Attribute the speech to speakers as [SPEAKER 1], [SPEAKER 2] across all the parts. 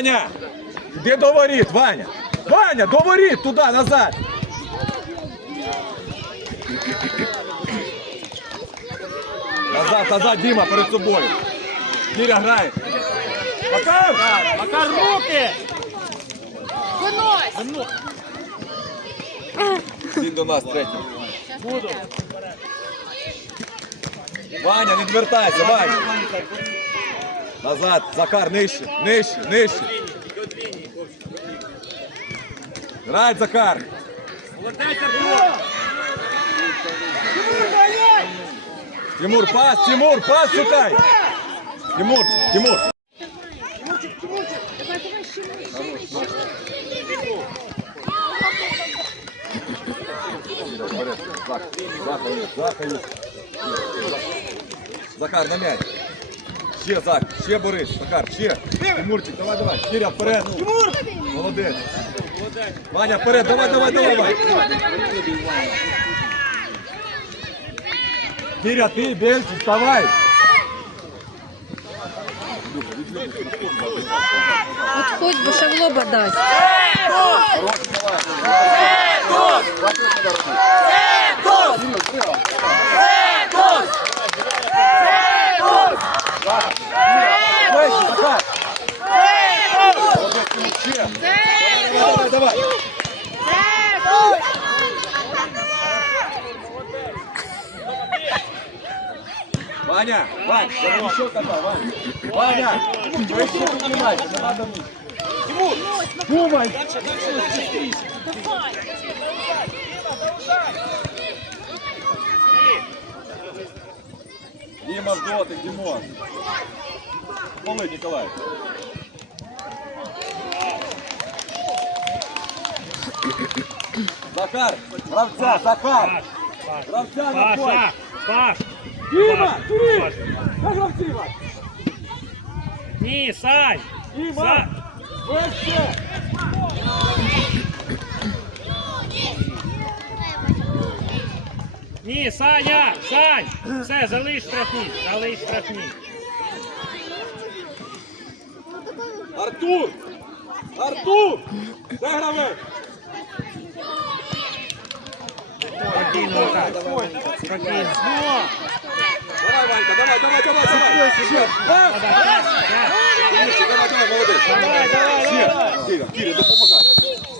[SPEAKER 1] Ваня! Іди до воріт, Ваня! Ваня, до воріт, туди, назад! Назад, назад, Діма, перед собою. Кіря грає. Макар!
[SPEAKER 2] Макар, руки!
[SPEAKER 3] Винось!
[SPEAKER 1] Він до нас третій.
[SPEAKER 2] Буду.
[SPEAKER 1] Ваня, не відвертайся, Ваня. Назад, Захар, нижче, нижче, нижче. Грай, Захар.
[SPEAKER 2] Молодець, Артур!
[SPEAKER 1] Тимур, пас, Тимур, пас шукай. Тимур, Тимур. Захар, на м'яч. Ще, Зах, ще Борис, Захар, ще. Тимурчик, давай, давай. Кіря, вперед. Тимур! Молодець. Ваня, вперед, давай, давай, давай. Ваня. Кіря, ти, Бельчик, вставай.
[SPEAKER 3] Отходь, бо ще в лоба дасть.
[SPEAKER 1] Давай, давай, давай. Ваня, Вань, я вам еще сказал, Ваня. Ваня, вы еще понимаете, не надо мне. Тимур, думай. Дима, дотик, Димон. Поли, Николай. Захар, гравця, Захар. Гравця на.
[SPEAKER 2] Паша! Паш!
[SPEAKER 1] Діма,
[SPEAKER 2] Паш,
[SPEAKER 1] на гравці, Вань.
[SPEAKER 2] Ні, Сань! Сань!
[SPEAKER 1] вище.
[SPEAKER 2] Ні, Саня! Сань! Все, залиш штрафні! Залиш штрафні!
[SPEAKER 1] Артур! Артур! Де гравець?
[SPEAKER 2] Спокійно, Макар. Спокійно.
[SPEAKER 1] Давай, Ванька, давай, давай, давай, давай. Ще.
[SPEAKER 2] Так.
[SPEAKER 1] Кирюша, давай, давай, молодець.
[SPEAKER 2] Давай, давай, давай.
[SPEAKER 1] Киря, Киря, допомагай.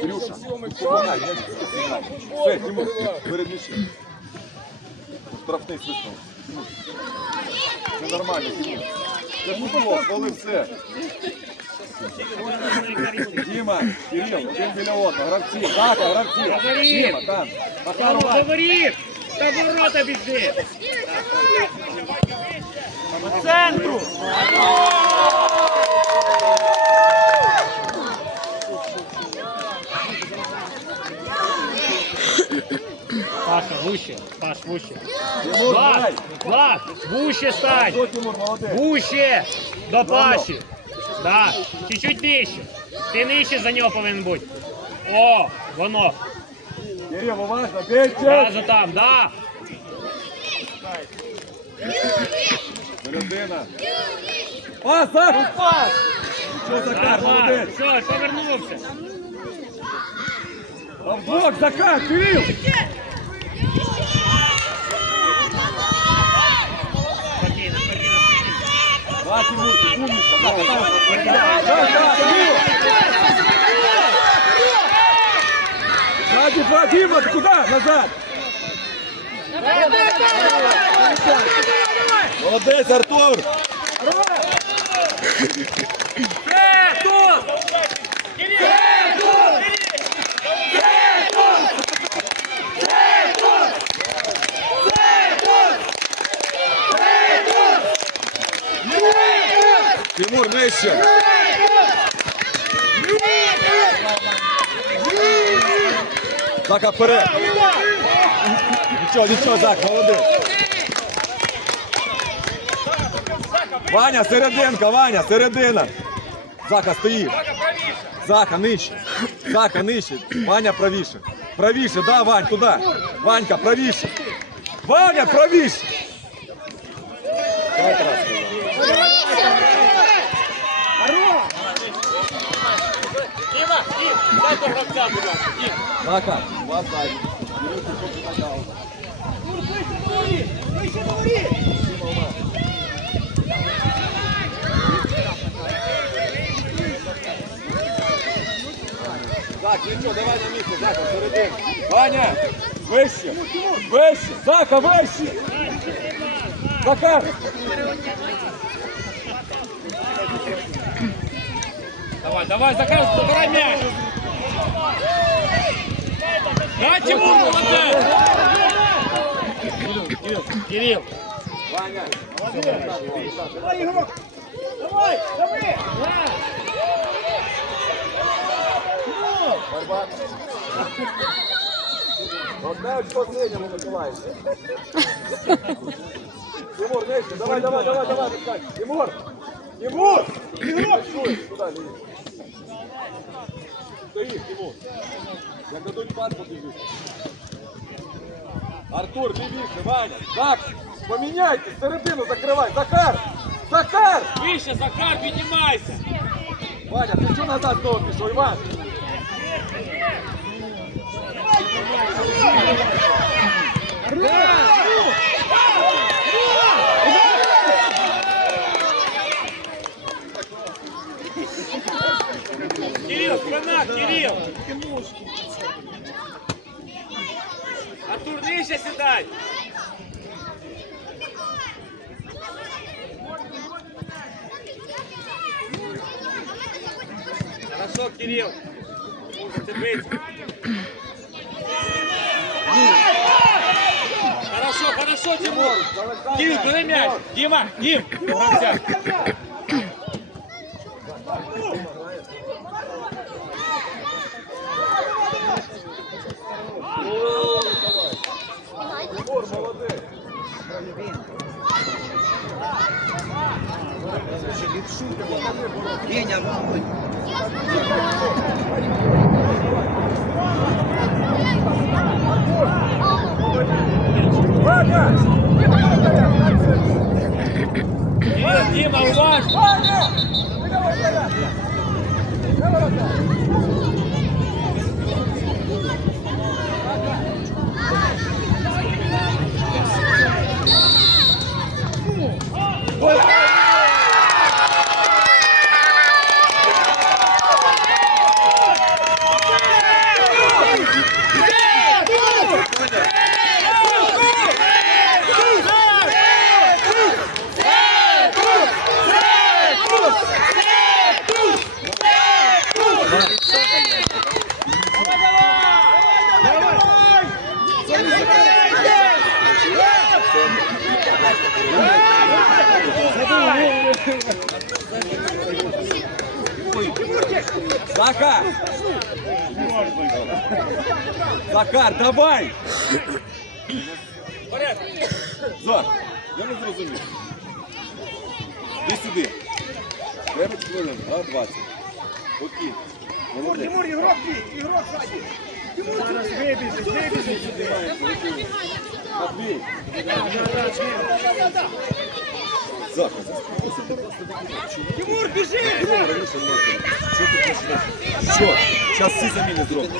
[SPEAKER 1] Кирюша, допомагай. Все, Тимур, перед м'ячем. Штрафний. Це нормально, Тимур. Це футбол, коли все. Діма, Кирил, один одного, гравці, так, гравці. Діма, там. Макар, Вань.
[SPEAKER 2] Говорит! Та ворота біжи! По центру! Паша, вище, Паш.
[SPEAKER 1] Тимур,
[SPEAKER 2] Влад. Влад, вище стань!
[SPEAKER 1] Що, Тимур, молодець.
[SPEAKER 2] До Паші! Да, чуть-чуть нижче. Ти нижче за нього повинен бути. О, воно.
[SPEAKER 1] Кирил, уважно, бейте.
[SPEAKER 2] Зразу там, да.
[SPEAKER 1] Середина. Пас, Захар! Пас! Що, Захар, молодець?
[SPEAKER 2] все, повернувся.
[SPEAKER 1] А в блок, Захар, Кирил!
[SPEAKER 2] Спокійно, спокійно, спокійно.
[SPEAKER 1] Владимир, ты куда? Назад! Давай, давай, давай, давай! Молодец, Артур! два, Дима, ты куда? Назад! Артур! Тимур, нижче! Зака, вперед! Нічого, нічого, Зак, молодець! Ваня, серединка, Ваня, середина! Зака, стоїть! Зака, нижче! Зака, нижче! Ваня, правіше! Правіше, да, Вань, туди! Ванька, правіше! Ваня, правіше! Давай.
[SPEAKER 2] дай до гравця, будь ласка. Дім.
[SPEAKER 1] Зака, вас дай. Ілюші, поки надав. Так, нічого, давай на місце, Зака, всередину. Ваня, вище, вище, Зака, вище. Захар.
[SPEAKER 2] Давай, давай, Захар, забирай м'яч. Да, Тимур, молодець. Кирил, Кирил.
[SPEAKER 1] Ваня. Борьба. Одне очко синьому Миколаївці. Тимур, нижче, давай, давай, давай, давай, пускай. Тимур! Тимур! Тимур! Куди лізь? Стоїть, Тимур. Як дадуть пас, побіжиш. Артур, лівіше, Ваня. Так, поміняйте, середину закривай. Захар! Захар!
[SPEAKER 2] Вище, Захар, піднімайся.
[SPEAKER 1] Ваня, ти що назад знову пішов, Іван?
[SPEAKER 2] Кирилл, спина, Кирилл. Артур, нижче сідай. Хорошо, Кирилл. Зацепись. Хорошо, хорошо, Тимур. Кирилл, бери мяч. Дима, Дим, гравця.
[SPEAKER 4] Мама.
[SPEAKER 1] Ваня!
[SPEAKER 2] Кирилл, Дима, уважно.
[SPEAKER 1] Іди сюди. 9 хвилин, а 20. Окей. Молодець.
[SPEAKER 4] Тимур, ігрок твій, ігрок ззаді.
[SPEAKER 2] Зараз вибіжить, вибіжить сюди.
[SPEAKER 1] Матвій.
[SPEAKER 4] Тимур, біжи!
[SPEAKER 1] раніше можна. Що ти почнеш? Що? Зараз всі заміни зробимо.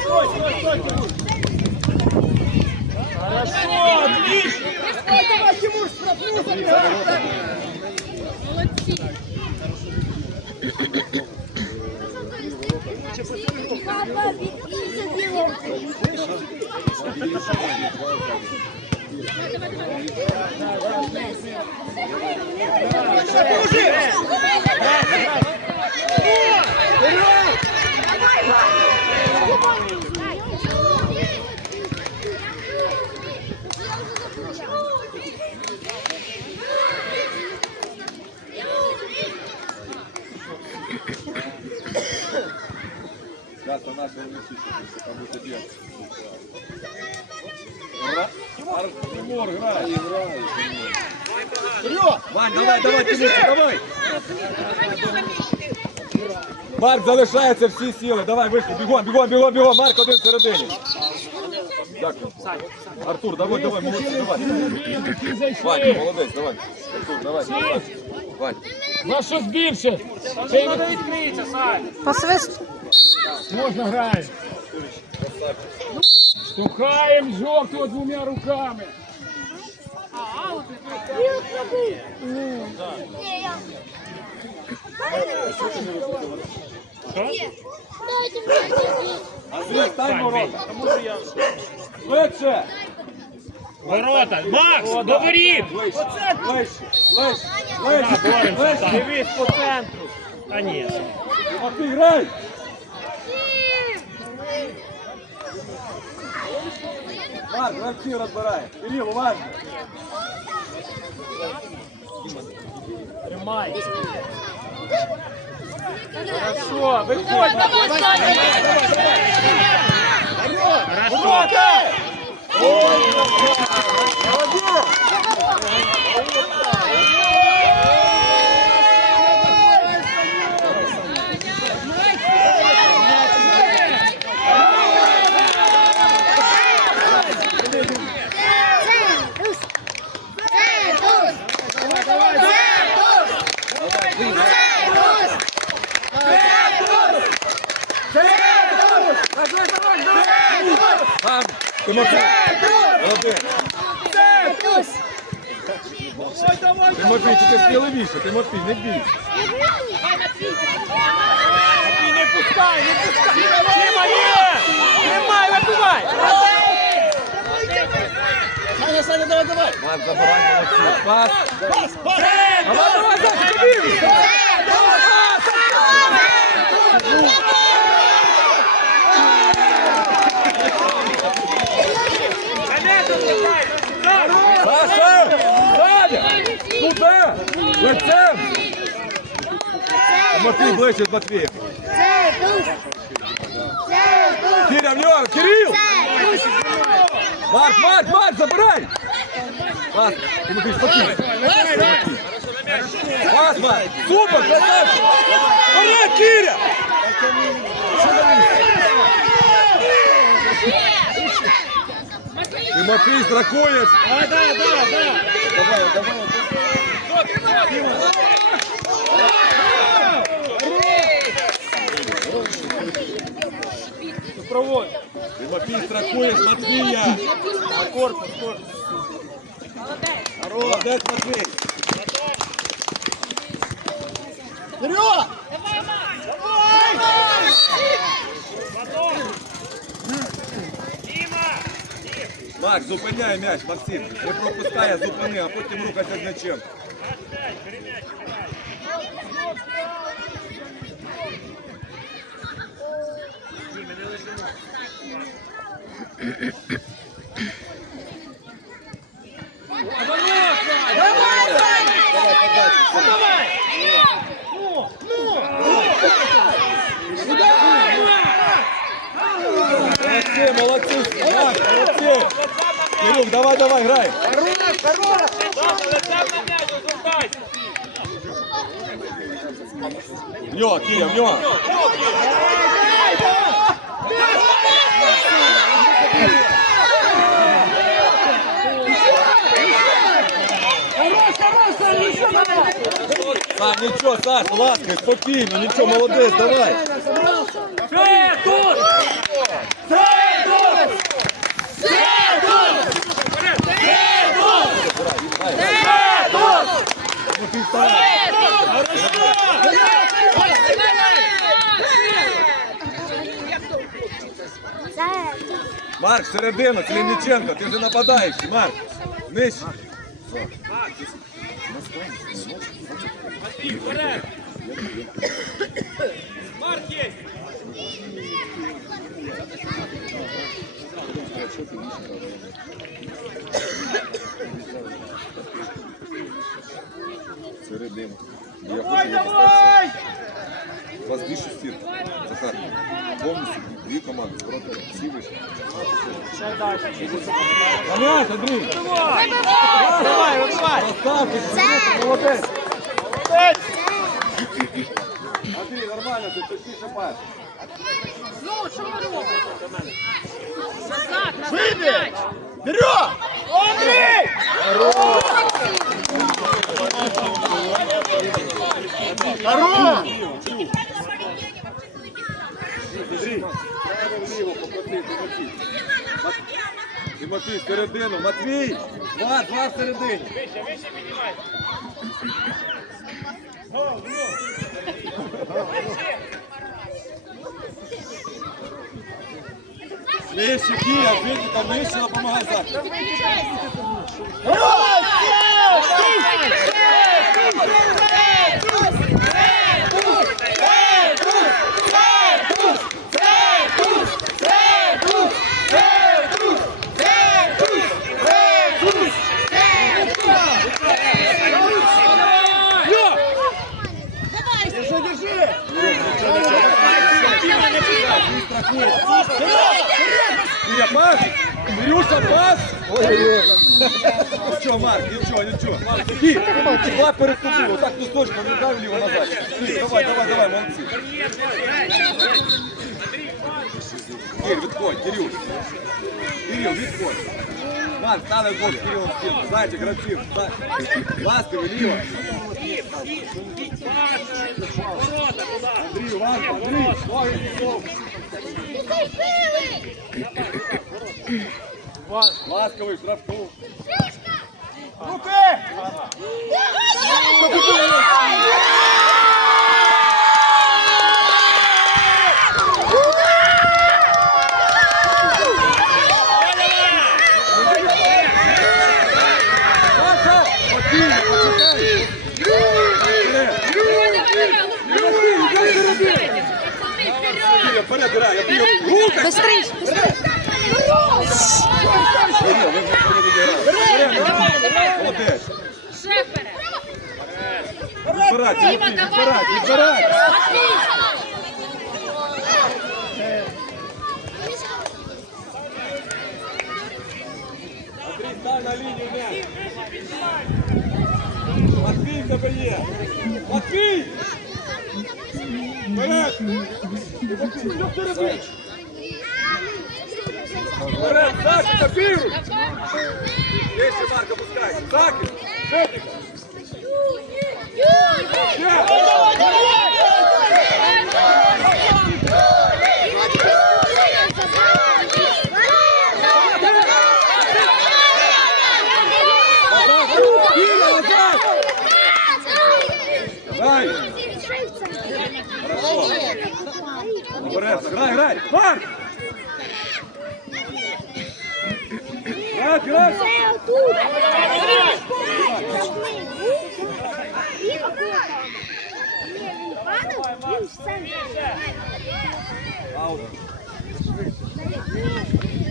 [SPEAKER 2] Хорошо, отлично.
[SPEAKER 4] Давай, Тимур, штрафну забігай!
[SPEAKER 5] Папа, відкрийся
[SPEAKER 1] нашего. Тимур, играй. Играй, Тимур. Вань, давай, давай, Тимур, давай. Марк залишається всі сили. Давай, вийшли. Бігом, бігом, бігом, бігом. Марк один всередині. Дякую. Артур, давай, давай, молодець, давай. Вань, молодець, давай. Артур, давай. Вань.
[SPEAKER 2] На що більше? Це треба відкриється, Сань.
[SPEAKER 3] Посвист.
[SPEAKER 6] Можна граємо. Штовхаємо жовтого двома руками.
[SPEAKER 1] Андрій, стань ворота.
[SPEAKER 2] Макс, до воріт.
[SPEAKER 1] Ближче,
[SPEAKER 2] Так,
[SPEAKER 1] ближче,
[SPEAKER 2] боремося, Дивись по центру. Та ні.
[SPEAKER 1] Тимофій, грай! Марк, гравців розбирає. Кирил, уважно.
[SPEAKER 2] Тримай. Хорошо, виходь. Хорошо.
[SPEAKER 1] Тимофій, молодець. Тимофій, тільки сміливіше, Тимофій, не бійся.
[SPEAKER 2] Не пускай, не пускай. Тима, є! Тримай, вибивай.
[SPEAKER 4] Саня, Саня, давай, давай.
[SPEAKER 1] Марк, забирай, молодці. Пас.
[SPEAKER 4] Пас, пас.
[SPEAKER 1] Давай, давай, Саша, тобі! Саша! Саня! Куда? Лицем! Тимофій, ближче з Матвієм. Киря, в нього! Кирил! Марк, Марк, Марк, забирай! Пас, Тимофій, спокійно. Пас, Марк! Супер, красавчик! Вперед, Киря! Ты Тимофій, страхуєш!
[SPEAKER 2] Да, да, да, да.
[SPEAKER 1] Давай, давай.
[SPEAKER 2] Проводь.
[SPEAKER 1] Тимофій, страхуєш Матвія!
[SPEAKER 2] Корпус, корпус.
[SPEAKER 1] Молодець, Матвій!
[SPEAKER 4] Вперед!
[SPEAKER 2] Тима!
[SPEAKER 1] Макс, зупиняй м'яч, Максим. Не пропускай, а зупини, а потім рухайся з м'ячем. Молодці, Молодці, Макс, молодці. Кирюк, давай, давай, грай. В нього, Киря, в нього. Сань, нічого, Саш, ласка, спокійно, нічого, молодець, давай.
[SPEAKER 2] Це тут!
[SPEAKER 1] Марк, середину, Клініченко, ти вже нападаєший, Марк. Нижче.
[SPEAKER 2] Марк є!
[SPEAKER 1] Середину. Я давай! У вас дві шестірки. Захар. Повністю дві команди. Ворота всі вийшли. Ганять, Андрій!
[SPEAKER 2] Давай, вибивай!
[SPEAKER 1] Поставки, молодець! Андрій, нормально, ти точніше пас.
[SPEAKER 4] Вибір! Вперед! Андрій! Хорош!
[SPEAKER 1] Тимофій, середину. Матвій! Два, два всередині.
[SPEAKER 2] Вище, вище піднімай. Вище.
[SPEAKER 1] Кія, Вітя, там нижче, допомагай зараз.
[SPEAKER 4] Держи, держи!
[SPEAKER 1] Кія, пас! Кирюша, пас! Ой-ой-ой. Нічого, Марк, нічого, нічого. Кі, два перед тобою, отак ну точно, не дай вліво назад. Давай, давай, давай, молодці. Кір, відходь, Кирюш. Кирил, відходь. Марк, стали в бок, Кирилом в стіну. Зайчик, гравців. Ласка, вліво. Андрій, Ванка, Андрій, ноги. Ласковий, штрафку.
[SPEAKER 4] Руки!
[SPEAKER 1] Саша, спокійно, почекай. Кирил, вперед, грай, я б'ю. Рука!
[SPEAKER 3] Быстрей, быстрей.
[SPEAKER 1] Кирил, ви вже сьогодні відіграли. Молодець. Відбирай, Тимофій, відбирай, відбирай. Андрій, стань на лінію, не. Матвій в тебе є. Матвій! Вперед! Вперед, Саша, копіруй! Є ще Марка, пускай. Закид! Шепіка! Ще! Назад! Кіра, назад! Грай! Хорошо. Вперед, Грай, грай! Аут.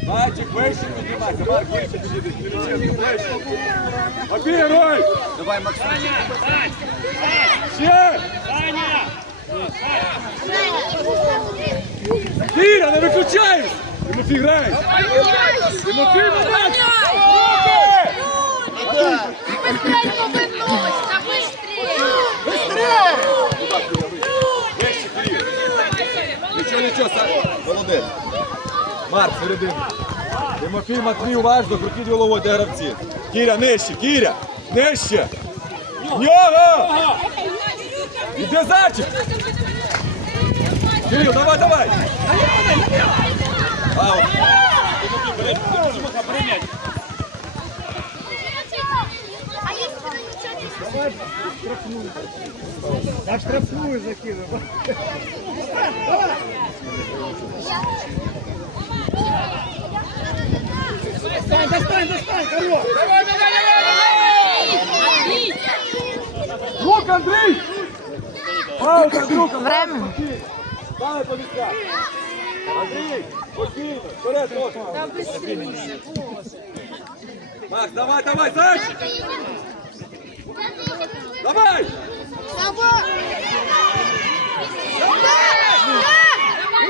[SPEAKER 1] Мальчик, вище піднімайся. Марк, вище. Кириченко, вище. Обігруй! Давай, Максим.
[SPEAKER 2] Саня, Сань,
[SPEAKER 1] Ще!
[SPEAKER 2] Саня.
[SPEAKER 1] Кіра, не виключайся! Тимофій, грай! Тимофій! Вище, Кирил. Нічого, нічого, Саша. Молодець. Марк, середину. Тимофій, Матвій, уважно, крутіть головою, де гравці. Кіря, нижче, Кіря, нижче. Нього! Іде зайчик! Кирилл, давай, давай! Аут!
[SPEAKER 4] Давай, штрафную. Да, штрафную закидывай. Достань, достань, достань, хорош!
[SPEAKER 1] Давай, давай, давай, давай! Лук, Андрей! Аут, Андрюха!
[SPEAKER 3] Время!
[SPEAKER 1] Далі по місцях. Андрій, спокійно, вперед, трохи. Та быстріше, боже. Макс, давай, давай, Саш! Давай! Давай! Давай!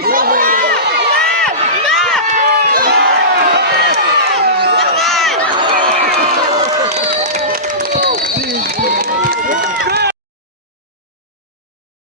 [SPEAKER 1] Давай!